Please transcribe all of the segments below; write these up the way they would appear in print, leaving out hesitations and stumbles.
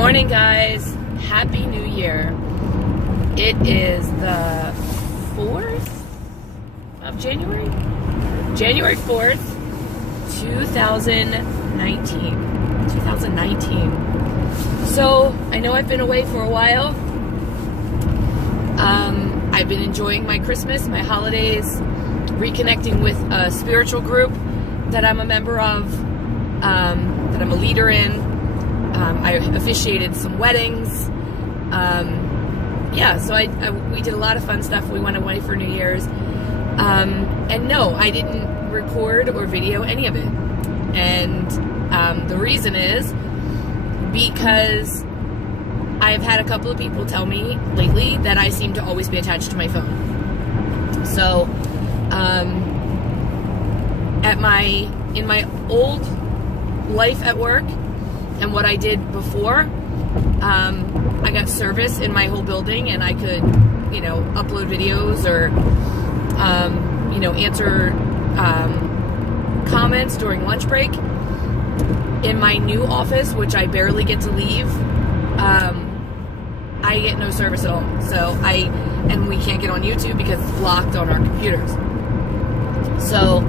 morning, guys. Happy New Year. It is the 4th of January? January 4th, 2019. So, I know I've been away for a while. I've been enjoying my Christmas, my holidays, reconnecting with a spiritual group that I'm a member of, that I'm a leader in. I officiated some weddings. So we did a lot of fun stuff. We went away for New Year's. And no, I didn't record or video any of it. And the reason is because I've had a couple of people tell me lately that I seem to always be attached to my phone. So, in my old life at work and what I did before, I got service in my whole building, and I could, upload videos or, answer comments during lunch break. In my new office, which I barely get to leave, I get no service at all. And we can't get on YouTube because it's blocked on our computers. So,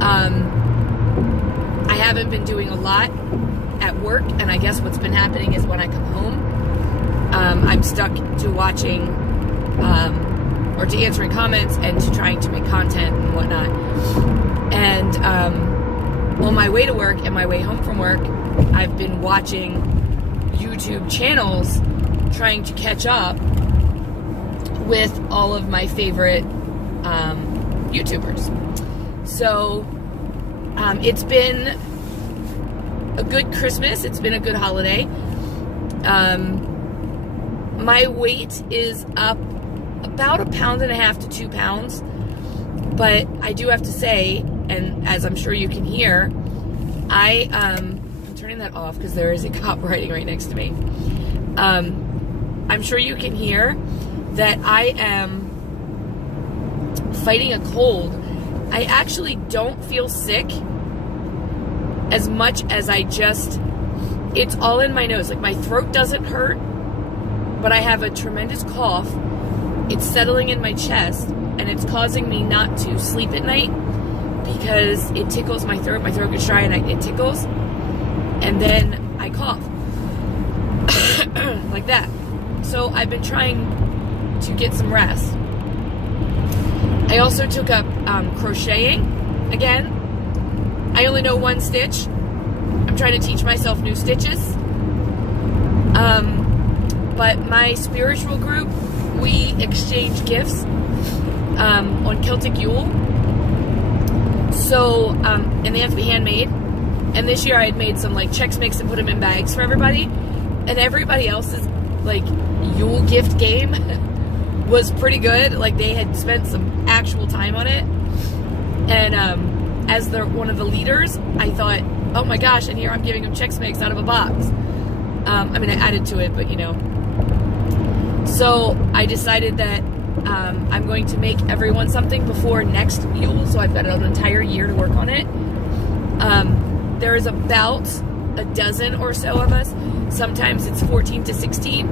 I haven't been doing a lot at work, and I guess what's been happening is when I come home, I'm stuck to watching, or to answering comments and to trying to make content and whatnot. And, on my way to work and my way home from work, I've been watching YouTube channels trying to catch up with all of my favorite YouTubers. So it's been a good Christmas. It's been a good holiday. My weight is up about 1.5 pounds to 2 pounds. But I do have to say, and as I'm sure you can hear, I'm turning that off because there is a cop riding right next to me. I'm sure you can hear that I am fighting a cold. I actually don't feel sick as much as it's all in my nose. Like, my throat doesn't hurt, but I have a tremendous cough. It's settling in my chest, and it's causing me not to sleep at night because it tickles my throat. My throat gets dry and it tickles, and then I cough like that. So I've been trying to get some rest. I also took up crocheting again. I only know 1 stitch. I'm trying to teach myself new stitches. But my spiritual group, we exchange gifts on Celtic Yule. So, and they have to be handmade. And this year I had made some Chex Mix and put them in bags for everybody. And everybody else's Yule gift game was pretty good. They had spent some actual time on it. And as one of the leaders, I thought, oh my gosh, and here I'm giving them Chex Mix out of a box. I added to it, but So I decided that I'm going to make everyone something before next Yule, so I've got an entire year to work on it. There is about a dozen or so of us. Sometimes it's 14 to 16.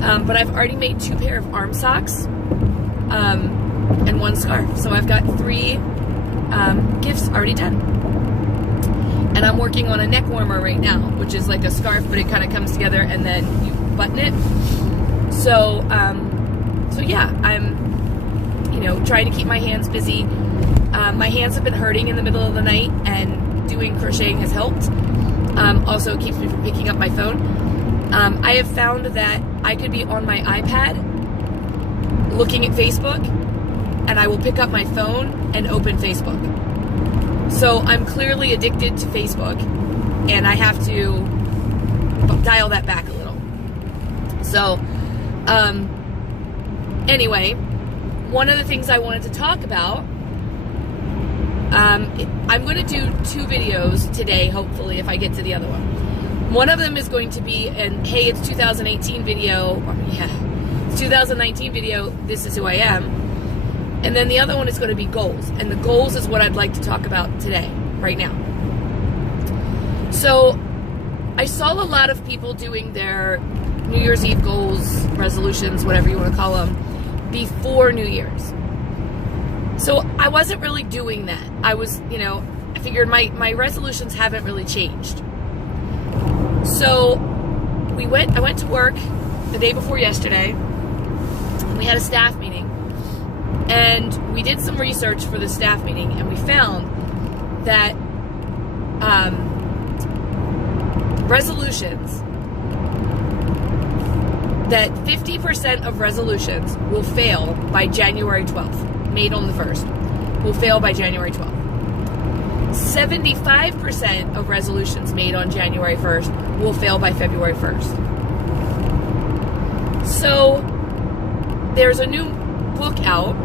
But I've already made 2 pair of arm socks and 1 scarf. So I've got 3 gifts already done. And I'm working on a neck warmer right now, which is like a scarf, but it kind of comes together and then you button it. So, yeah, I'm, trying to keep my hands busy. My hands have been hurting in the middle of the night, and doing crocheting has helped. Also, it keeps me from picking up my phone. I have found that I could be on my iPad looking at Facebook, and I will pick up my phone and open Facebook. So I'm clearly addicted to Facebook, and I have to dial that back a little. So, anyway, one of the things I wanted to talk about, I'm going to do 2 videos today, hopefully, if I get to the other one. One of them is going to be an, hey, it's 2018 video, it's 2019 video, this is who I am. And then the other one is going to be goals. And the goals is what I'd like to talk about today, right now. So, I saw a lot of people doing their New Year's Eve goals, resolutions, whatever you want to call them, before New Year's. So I wasn't really doing that. I was, you know, I figured my resolutions haven't really changed. So I went to work the day before yesterday. We had a staff meeting, and we did some research for the staff meeting, and we found that resolutions, that 50% of resolutions will fail by January 12th, made on the 1st, will fail by January 12th. 75% of resolutions made on January 1st will fail by February 1st. So there's a new book out,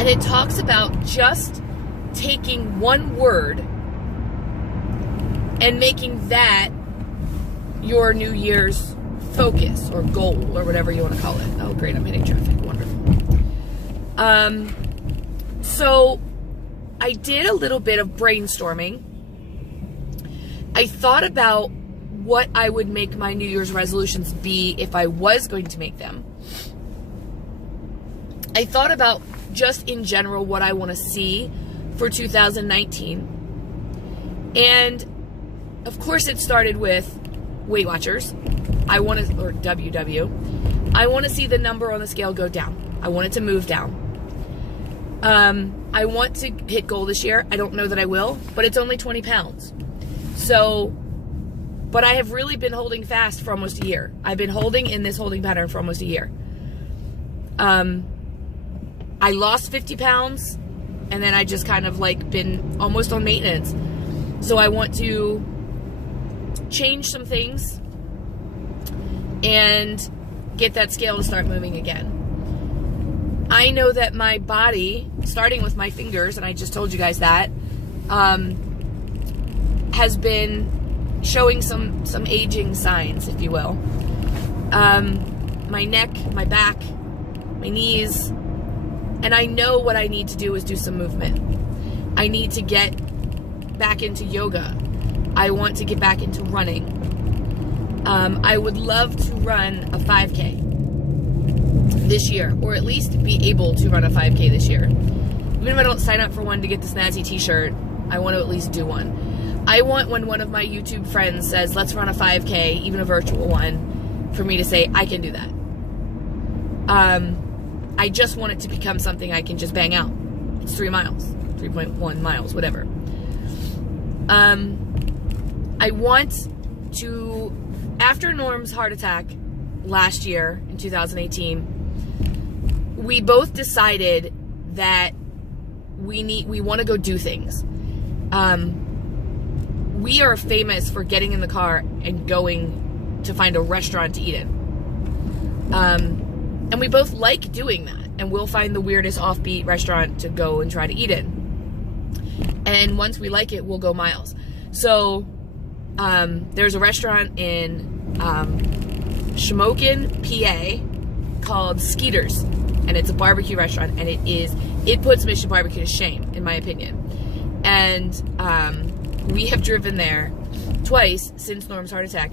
and it talks about just taking one word and making that your New Year's focus or goal or whatever you want to call it. Oh, great, I'm hitting traffic. Wonderful. So I did a little bit of brainstorming. I thought about what I would make my New Year's resolutions be if I was going to make them. I thought about just in general what I want to see for 2019. And of course it started with Weight Watchers. I want to, or WW. I want to see the number on the scale go down. I want it to move down. I want to hit goal this year. I don't know that I will, but it's only 20 pounds. So, but I have really been holding fast for almost a year. I've been holding in this holding pattern for almost a year. I lost 50 pounds, and then I just kind of like been almost on maintenance. So I want to change some things and get that scale to start moving again. I know that my body, starting with my fingers, and I just told you guys that, has been showing some aging signs, if you will. My neck, my back, my knees, and I know what I need to do is do some movement. I need to get back into yoga. I want to get back into running. I would love to run a 5K this year, or at least be able to run a 5K this year. Even if I don't sign up for one to get the snazzy t-shirt, I want to at least do one. I want, when one of my YouTube friends says, let's run a 5K, even a virtual one, for me to say, I can do that. I just want it to become something I can just bang out. It's 3 miles, 3.1 miles, whatever. I want to, after Norm's heart attack last year in 2018, we both decided that we want to go do things. We are famous for getting in the car and going to find a restaurant to eat in. And we both like doing that, and we'll find the weirdest offbeat restaurant to go and try to eat in. And once we like it, we'll go miles. So there's a restaurant in Shamokin, PA, called Skeeter's, and it's a barbecue restaurant, and it puts Mission Barbecue to shame, in my opinion. And we have driven there twice since Norm's heart attack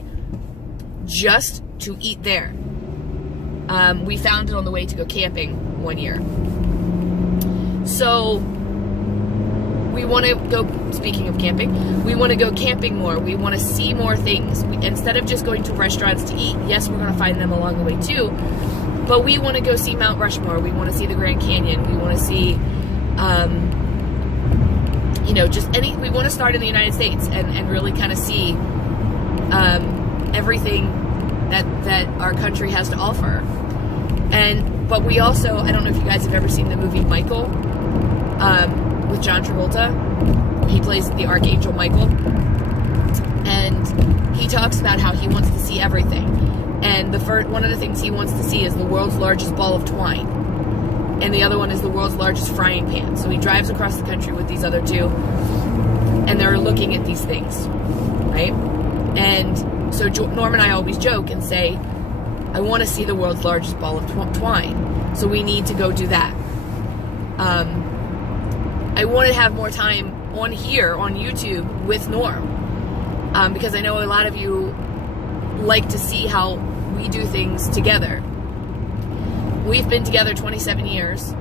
just to eat there. We found it on the way to go camping one year. So we want to go, speaking of camping, we want to go camping more. We want to see more things. Instead of just going to restaurants to eat, yes, we're going to find them along the way too, but we want to go see Mount Rushmore. We want to see the Grand Canyon. We want to see, you know, we want to start in the United States and really kind of see everything that our country has to offer. But we also, I don't know if you guys have ever seen the movie Michael, with John Travolta. He plays the Archangel Michael, and he talks about how he wants to see everything. And one of the things he wants to see is the world's largest ball of twine, and the other one is the world's largest frying pan. So he drives across the country with these other two, and they're looking at these things, right? And so Norm and I always joke and say, I want to see the world's largest ball of twine, so we need to go do that. I want to have more time on here, on YouTube, with Norm. because I know a lot of you like to see how we do things together. We've been together 27 years,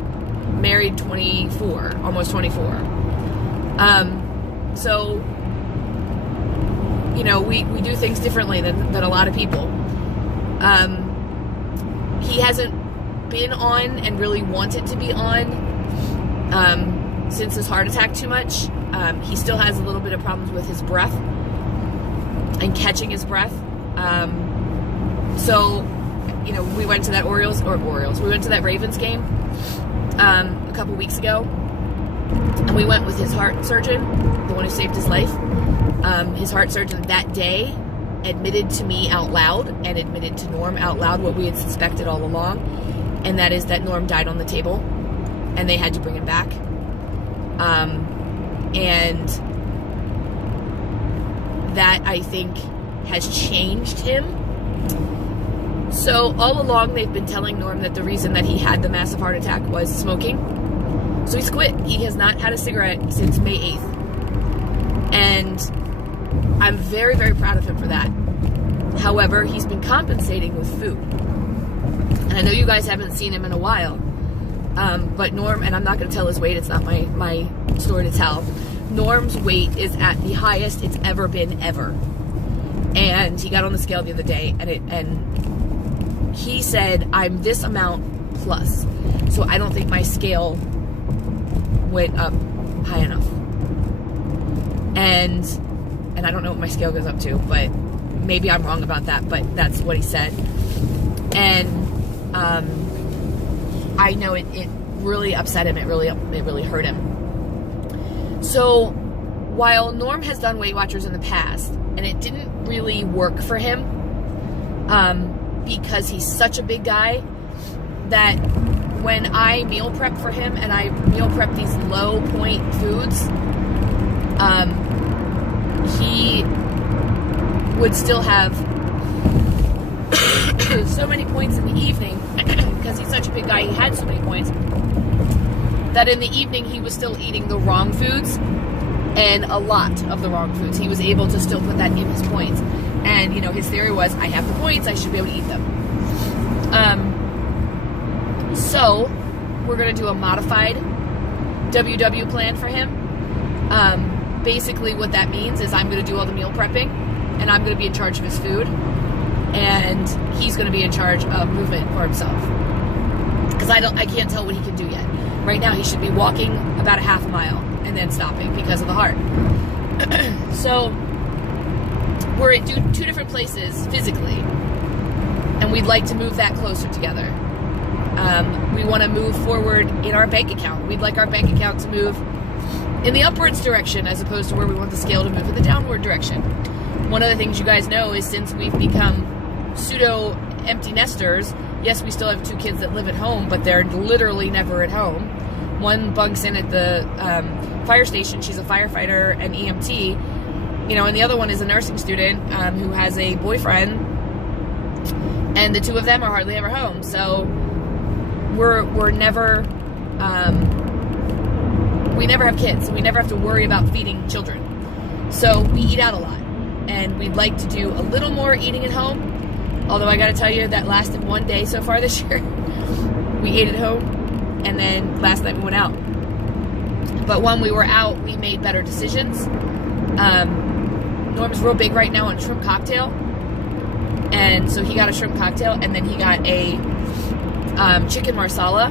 married 24, almost 24. So, you know, we do things differently than a lot of people. He hasn't been on and really wanted to be on since his heart attack too much. He still has a little bit of problems with his breath and catching his breath. So, you know, we went to that we went to that Ravens game a couple weeks ago, and we went with his heart surgeon, the one who saved his life. His heart surgeon that day admitted to me out loud and admitted to Norm out loud what we had suspected all along, and that is that Norm died on the table and they had to bring him back. And that, I think, has changed him. So all along they've been telling Norm that the reason that he had the massive heart attack was smoking. So he's quit. He has not had a cigarette since May 8th. And I'm very, very proud of him for that. However, he's been compensating with food. And I know you guys haven't seen him in a while. But Norm, and I'm not going to tell his weight, it's not my story to tell. Norm's weight is at the highest it's ever been, ever. And he got on the scale the other day, and he said, I'm this amount plus. So I don't think my scale went up high enough. And I don't know what my scale goes up to, but maybe I'm wrong about that, but that's what he said. And I know it really upset him. It really hurt him. So while Norm has done Weight Watchers in the past, and it didn't really work for him, because he's such a big guy that when I meal prep for him, and I meal prep these low point foods, he would still have so many points in the evening, because he's such a big guy, he had so many points, that in the evening he was still eating the wrong foods, and a lot of the wrong foods. He was able to still put that in his points. And, you know, his theory was, I have the points, I should be able to eat them. So, we're going to do a modified WW plan for him. Basically what that means is I'm going to do all the meal prepping, and I'm going to be in charge of his food, and he's going to be in charge of movement for himself. Because I can't tell what he can do yet. Right now he should be walking about a half mile and then stopping because of the heart. So we're at two different places physically, and we'd like to move that closer together. We want to move forward in our bank account. We'd like our bank account to move in the upwards direction as opposed to where we want the scale to move in the downward direction. One of the things you guys know is, since we've become pseudo empty nesters, yes, we still have 2 kids that live at home, but they're literally never at home. One bunks in at the fire station. She's a firefighter and EMT, you know, and the other one is a nursing student who has a boyfriend, and the 2 of them are hardly ever home. So we're never, we never have kids, so we never have to worry about feeding children. So we eat out a lot, and we'd like to do a little more eating at home. Although I got to tell you, that lasted 1 day so far this year. We ate at home, and then last night we went out. But when we were out, we made better decisions. Norm's real big right now on shrimp cocktail, and so he got a shrimp cocktail, and then he got a chicken marsala,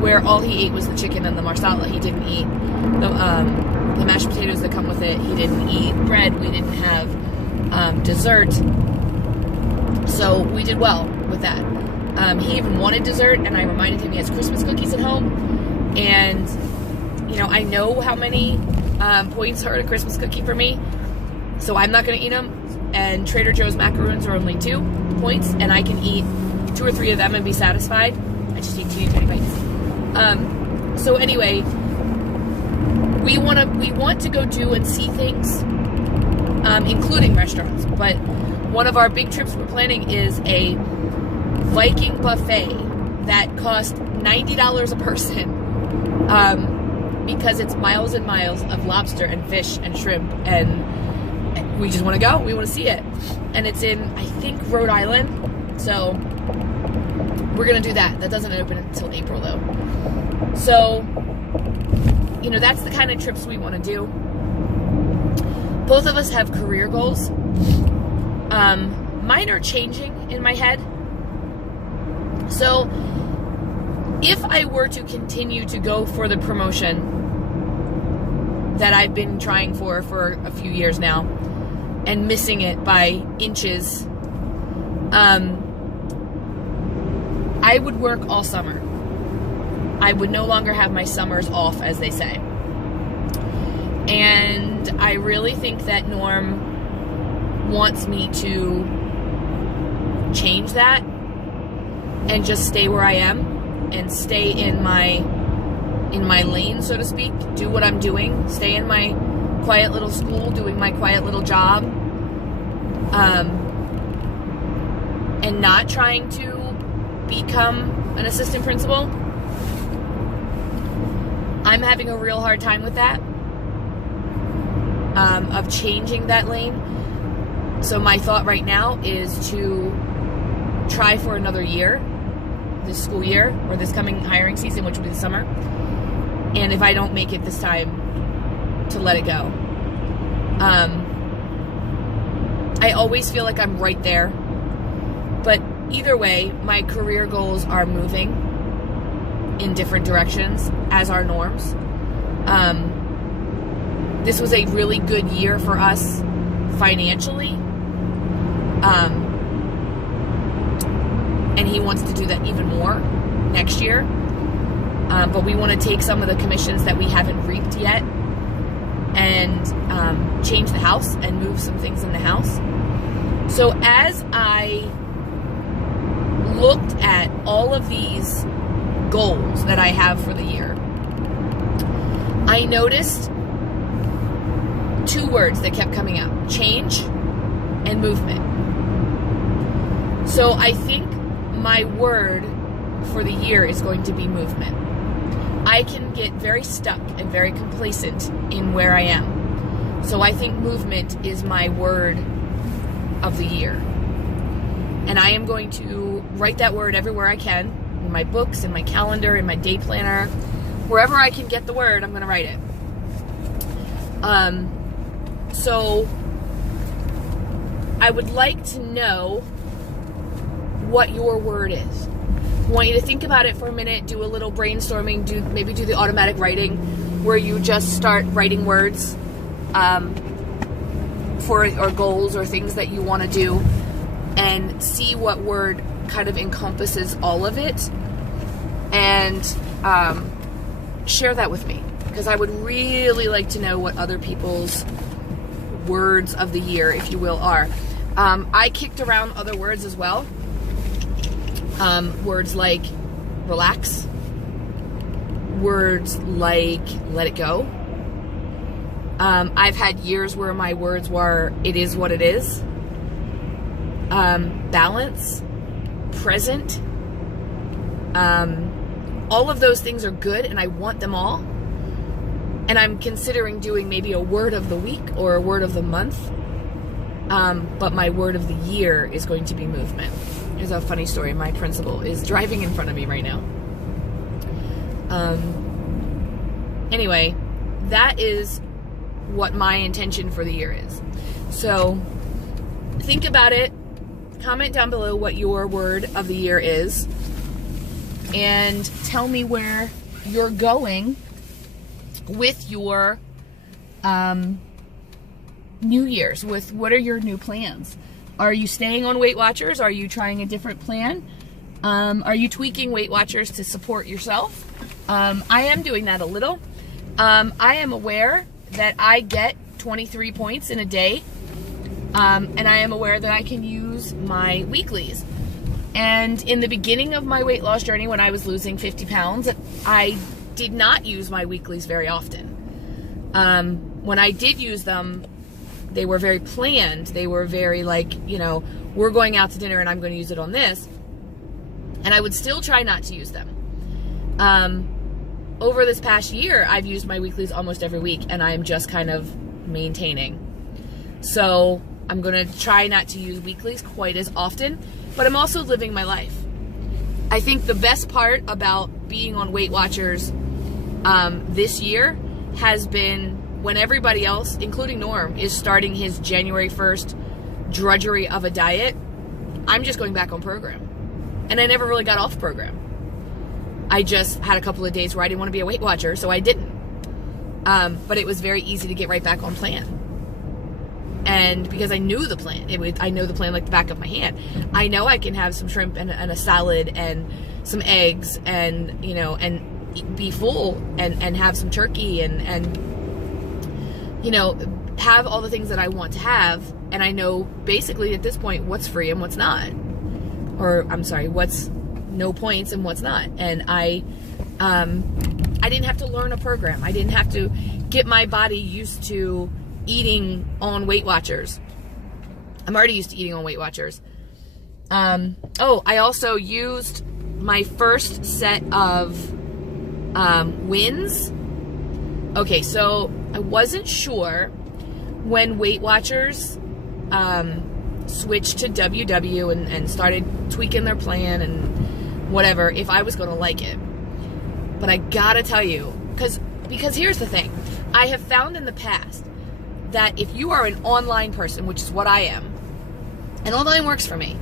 where all he ate was the chicken and the marsala. He didn't eat the mashed potatoes that come with it. He didn't eat bread. We didn't have dessert. So we did well with that. He even wanted dessert, and I reminded him he has Christmas cookies at home. And, you know, I know how many points are a Christmas cookie for me, so I'm not going to eat them. And Trader Joe's macaroons are only 2 points, and I can eat 2 or 3 of them and be satisfied. I just eat teeny tiny bites. So anyway, we want to go do and see things, including restaurants. But one of our big trips we're planning is a Viking buffet that cost $90 a person, because it's miles and miles of lobster and fish and shrimp and we just want to go. We want to see it. And it's in, I think, Rhode Island. So we're going to do that. That doesn't open until April, though. So, you know, that's the kind of trips we want to do. Both of us have career goals. Mine are changing in my head. So if I were to continue to go for the promotion that I've been trying for a few years now and missing it by inches, I would work all summer. I would no longer have my summers off, as they say. And I really think that Norm wants me to change that and just stay where I am and stay in my lane, so to speak. Do what I'm doing. Stay in my quiet little school, doing my quiet little job. And not trying to become an assistant principal. I'm having a real hard time with that. Of changing that lane. So my thought right now is to try for another year, this school year, or this coming hiring season, which will be the summer. And if I don't make it this time, to let it go. I always feel like I'm right there. But either way, my career goals are moving in different directions, as are Norm's. This was a really good year for us financially. And he wants to do that even more next year. But we want to take some of the commissions that we haven't reaped yet and change the house and move some things in the house. So as I looked at all of these goals that I have for the year, I noticed two words that kept coming out: change and movement. So I think my word for the year is going to be movement. I can get very stuck and very complacent in where I am. So I think movement is my word of the year. And I am going to write that word everywhere I can, in my books, in my calendar, in my day planner. Wherever I can get the word, I'm going to write it. So I would like to know what your word is. I want you to think about it for a minute, do a little brainstorming, maybe do the automatic writing where you just start writing words or goals or things that you want to do, and see what word kind of encompasses all of it, and share that with me, because I would really like to know what other people's words of the year, if you will, are. I kicked around other words as well. Words like relax, words like let it go. I've had years where my words were it is what it is, balance, present. All of those things are good, and I want them all. And I'm considering doing maybe a word of the week or a word of the month. But my word of the year is going to be movement. Here's a funny story. My principal is driving in front of me right now. Anyway, that is what my intention for the year is. So think about it. Comment down below what your word of the year is. And tell me where you're going with your New Year's. With what are your new plans? Are you staying on Weight Watchers? Are you trying a different plan? Are you tweaking Weight Watchers to support yourself? I am doing that a little. I am aware that I get 23 points in a day, and I am aware that I can use my weeklies. And in the beginning of my weight loss journey, when I was losing 50 pounds, I did not use my weeklies very often. When I did use them, they were very planned. They were very like, you know, we're going out to dinner and I'm going to use it on this. And I would still try not to use them. Over this past year, I've used my weeklies almost every week, and I am just kind of maintaining. So I'm going to try not to use weeklies quite as often, but I'm also living my life. I think the best part about being on Weight Watchers this year has been when everybody else, including Norm, is starting his January 1st drudgery of a diet, I'm just going back on program. And I never really got off program. I just had a couple of days where I didn't want to be a Weight Watcher, so I didn't. But it was very easy to get right back on plan. And because I knew the plan, I know the plan like the back of my hand. I know I can have some shrimp and a salad and some eggs and, you know, and be full and have some turkey and, you know, have all the things that I want to have. And I know basically at this point what's free and what's not. Or, I'm sorry, what's no points and what's not. And I didn't have to learn a program. I didn't have to get my body used to eating on Weight Watchers. I'm already used to eating on Weight Watchers. Oh, I also used my first set of wins. Okay, so I wasn't sure when Weight Watchers switched to WW and started tweaking their plan and whatever, if I was going to like it. But I gotta tell you, because here's the thing. I have found in the past that if you are an online person, which is what I am, and online works for me,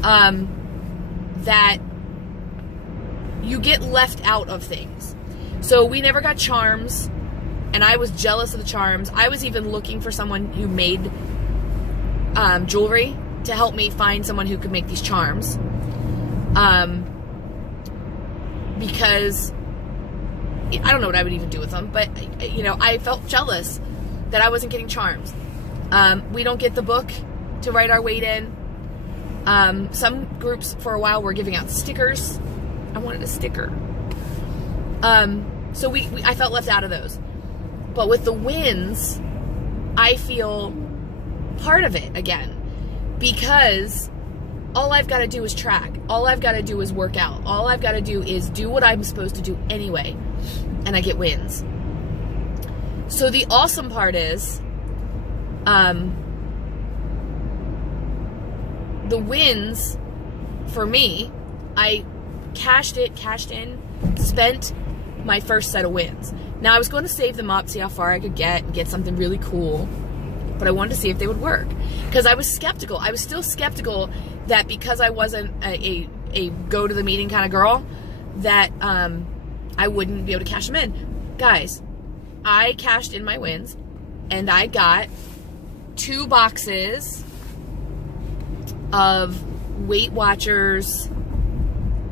that you get left out of things. So we never got charms, and I was jealous of the charms. I was even looking for someone who made jewelry to help me find someone who could make these charms. Because I don't know what I would even do with them, but, you know, I felt jealous that I wasn't getting charms. We don't get the book to write our weight in. Some groups for a while were giving out stickers. I wanted a sticker. So I felt left out of those. But with the wins, I feel part of it again, because all I've got to do is track. All I've got to do is work out. All I've got to do is do what I'm supposed to do anyway, and I get wins. So the awesome part is, the wins for me, I cashed in, spent my first set of wins. Now I was going to save them up, see how far I could get, and get something really cool, but I wanted to see if they would work, because I was skeptical. I was still skeptical that because I wasn't a go to the meeting kind of girl, that I wouldn't be able to cash them in. Guys, I cashed in my wins, and I got 2 boxes of Weight Watchers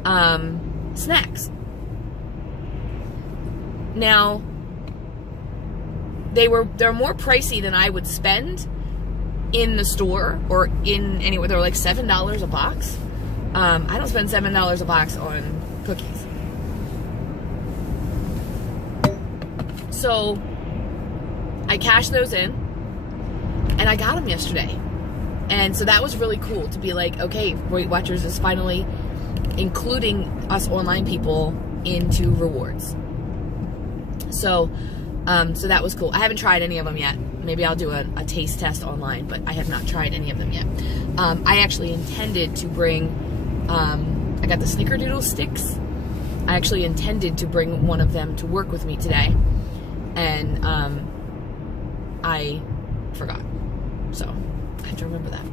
snacks. Now, they're more pricey than I would spend in the store or in anywhere. They're like $7 a box. I don't spend $7 a box on cookies. So I cashed those in, and I got them yesterday. And so that was really cool to be like, okay, Weight Watchers is finally including us online people into rewards. So that was cool. I haven't tried any of them yet. Maybe I'll do a taste test online, but I have not tried any of them yet. I actually intended to bring, I got the Snickerdoodle sticks. I actually intended to bring one of them to work with me today, and I forgot. So I have to remember that.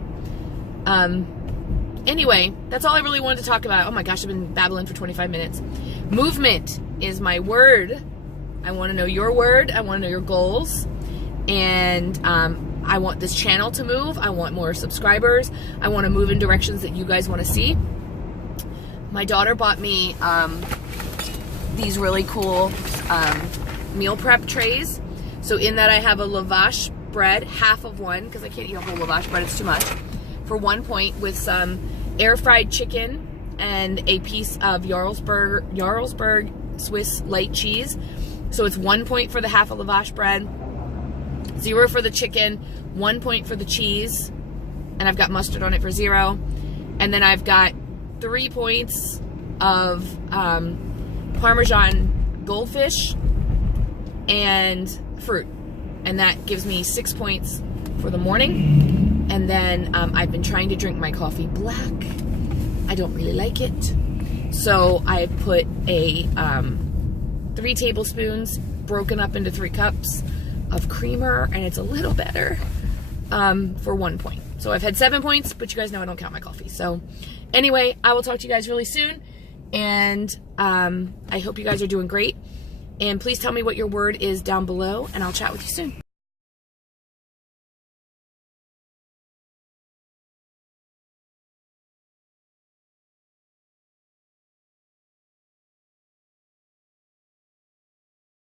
Anyway, that's all I really wanted to talk about. Oh my gosh, I've been babbling for 25 minutes. Movement is my word. I want to know your word. I want to know your goals. And I want this channel to move. I want more subscribers. I want to move in directions that you guys want to see. My daughter bought me these really cool meal prep trays. So in that I have a lavash bread, half of one, because I can't eat a whole lavash bread, it's too much, for 1 point, with some air fried chicken and a piece of Jarlsberg Swiss light cheese. So it's 1 point for the half of lavash bread, 0 for the chicken, 1 point for the cheese, and I've got mustard on it for 0. And then I've got 3 points of Parmesan goldfish and fruit, and that gives me 6 points for the morning. And then I've been trying to drink my coffee black. I don't really like it. So I put a 3 tablespoons broken up into 3 cups of creamer, and it's a little better for 1 point. So I've had 7 points, but you guys know I don't count my coffee. So anyway, I will talk to you guys really soon, and I hope you guys are doing great. And please tell me what your word is down below, and I'll chat with you soon.